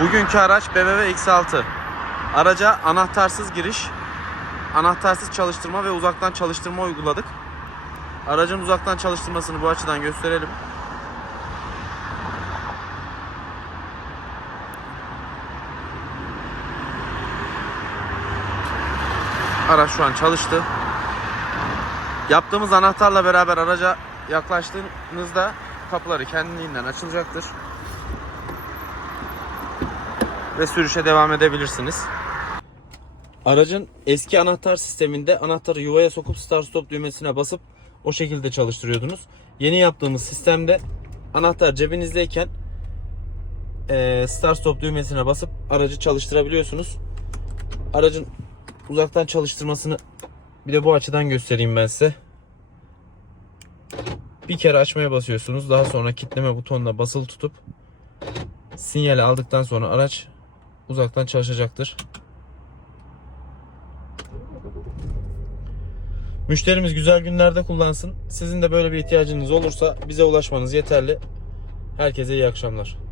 Bugünkü araç BMW X6. Araca anahtarsız giriş, anahtarsız çalıştırma ve uzaktan çalıştırma uyguladık. Aracın uzaktan çalıştırmasını bu açıdan gösterelim. Araç şu an çalıştı. Yaptığımız anahtarla beraber araca yaklaştığınızda kapıları kendiliğinden açılacaktır. Ve sürüşe devam edebilirsiniz. Aracın eski anahtar sisteminde anahtarı yuvaya sokup start stop düğmesine basıp o şekilde çalıştırıyordunuz. Yeni yaptığımız sistemde anahtar cebinizdeyken eee, start stop düğmesine basıp aracı çalıştırabiliyorsunuz. Aracın uzaktan çalıştırmasını bir de bu açıdan göstereyim ben size. Bir kere açmaya basıyorsunuz. Daha sonra kitleme butonuna basılı tutup sinyali aldıktan sonra araç uzaktan çalışacaktır. Müşterimiz güzel günlerde kullansın. Sizin de böyle bir ihtiyacınız olursa bize ulaşmanız yeterli. Herkese iyi akşamlar.